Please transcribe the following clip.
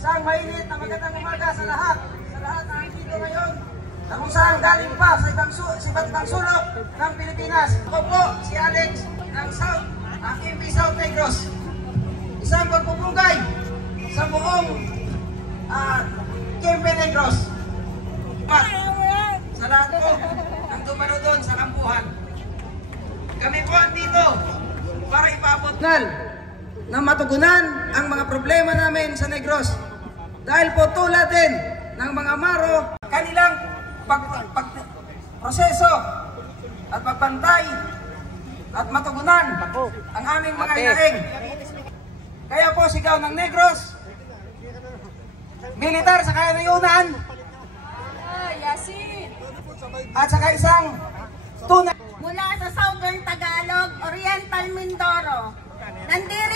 Isang mainit na magandang umaga sa lahat na dito ngayon, na kung saan galing pa sa iba't ibang sulok ng Pilipinas. Ako po si Alex ng South, MP South Negros. Isang pagpupugay sa buong Kempe Negros. Sa lahat po ng dumalo doon sa kampuhan. Kami po andito para ipaabot na matugunan ang mga problema namin sa Negros. Dahil po tulad din ng mga Maro, kanilang proseso at pagbantay at matugunan ang aming mga hinaing. Kaya po sigaw ng Negros, militar sa kanayunan, at saka isang tunay. Mula sa Southern Tagalog, Oriental Mindoro, nandito